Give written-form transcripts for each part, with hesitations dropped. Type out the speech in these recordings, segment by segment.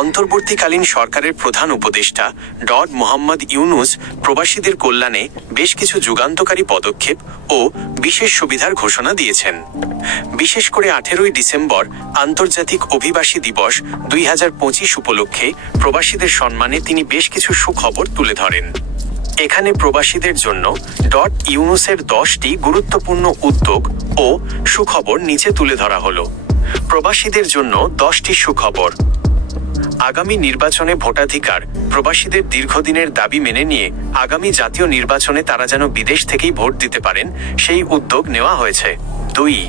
অন্তর্বর্তীকালীন সরকারের প্রধান উপদেষ্টা ডক্টর মোহাম্মদ ইউনূস প্রবাসীদের কল্যাণে বেশ কিছু যুগান্তকারী পদক্ষেপ ও বিশেষ সুবিধার ঘোষণা দিয়েছেন। বিশেষ করে 18ই ডিসেম্বর আন্তর্জাতিক অভিবাসী দিবস 2025 উপলক্ষে প্রবাসীদের সম্মানে তিনি বেশ কিছু সুখবর তুলে ধরেন। এখানে প্রবাসীদের জন্য ডক্টর ইউনূসের 10টি গুরুত্বপূর্ণ উদ্যোগ ও সুখবর নিচে তুলে ধরা হলো। প্রবাসীদের জন্য 10টি সুখবর। আগামী নির্বাচনে ভোটাধিকার। প্রবাসীদের দীর্ঘদিনের দাবি মেনে নিয়ে আগামী জাতীয় নির্বাচনে তারা যেন বিদেশ থেকেই ভোট দিতে পারেন সেই উদ্যোগ নেওয়া হয়েছে। 2.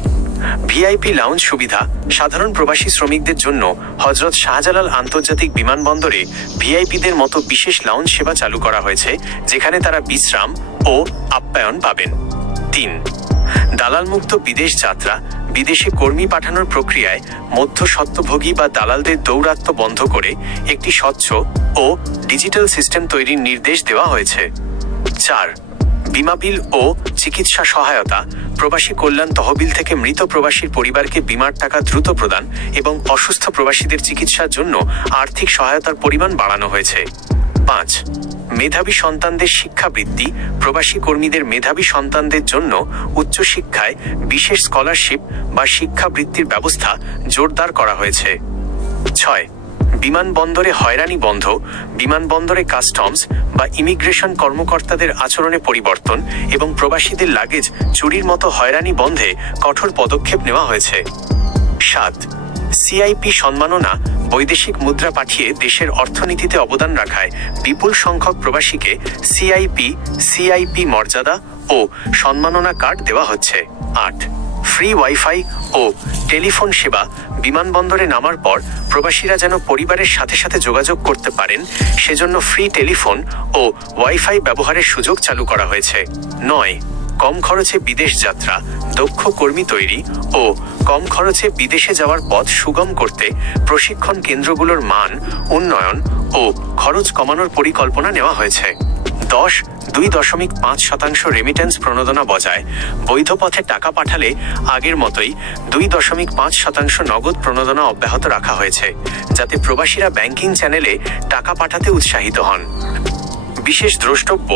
ভিআইপি লাউঞ্জ সুবিধা। সাধারণ প্রবাসী শ্রমিকদের জন্য হযরত শাহজালাল আন্তর্জাতিক বিমানবন্দরে ভিআইপিদের মতো বিশেষ লাউঞ্জ সেবা চালু করা হয়েছে, যেখানে তারা বিশ্রাম ও আপ্যায়ন পাবেন। 3. দালালমুক্ত বিদেশ যাত্রা। বিদেশে কর্মী পাঠানোর প্রক্রিয়ায় মধ্যস্বত্বভোগী বা দালালদের দৌরাত্ম্য বন্ধ করে একটি স্বচ্ছ ও ডিজিটাল সিস্টেম তৈরির নির্দেশ দেওয়া হয়েছে। 4. বিমা বিল ও চিকিৎসা সহায়তা। প্রবাসী কল্যাণ তহবিল থেকে মৃত প্রবাসীর পরিবারকে বিমার টাকা দ্রুত প্রদান এবং অসুস্থ প্রবাসীদের চিকিৎসার জন্য আর্থিক সহায়তার পরিমাণ বাড়ানো হয়েছে। 5. মেধাবী সন্তানদের শিক্ষাবৃত্তি। প্রবাসী কর্মীদের মেধাবী সন্তানদের জন্য উচ্চশিক্ষায় বিশেষ স্কলারশিপ বা শিক্ষাবৃত্তির ব্যবস্থা জোরদার করা হয়েছে। 6. বিমানবন্দরে হয়রানি বন্ধ। বিমানবন্দরে কাস্টমস বা ইমিগ্রেশন কর্মকর্তাদের আচরণে পরিবর্তন এবং প্রবাসীদের লাগেজ চুরির মতো হয়রানি বন্ধে কঠোর পদক্ষেপ নেওয়া হয়েছে। 7. সিআইপি সম্মাননা। বৈদেশিক মুদ্রা পাঠিয়ে দেশের অর্থনীতিতে অবদান রাখায় বিপুল সংখ্যক প্রবাসীকে সিআইপি মর্যাদা ও সম্মাননা কার্ড দেওয়া হচ্ছে। 8. ফ্রি ওয়াইফাই ও টেলিফোন সেবা। বিমানবন্দরে নামার পর প্রবাসীরা যেন পরিবারের সাথে সাথে যোগাযোগ করতে পারেন সেজন্য ফ্রি টেলিফোন ও ওয়াইফাই ব্যবহারের সুযোগ চালু করা হয়েছে। 9. কম খরচে বিদেশ যাত্রা। দক্ষ কর্মী তৈরি ও কম খরচে বিদেশে যাওয়ার পথ সুগম করতে প্রশিক্ষণ কেন্দ্রগুলোর মান উন্নয়ন ও খরচ কমানোর পরিকল্পনা নেওয়া হয়েছে। 10. 2.5% রেমিটেন্স প্রণোদনা বজায়। বৈধ পথে টাকা পাঠালে আগের মতোই 2.5% নগদ প্রণোদনা অব্যাহত রাখা হয়েছে, যাতে প্রবাসীরা ব্যাংকিং চ্যানেলে টাকা পাঠাতে উৎসাহিত হন। বিশেষ দ্রষ্টব্য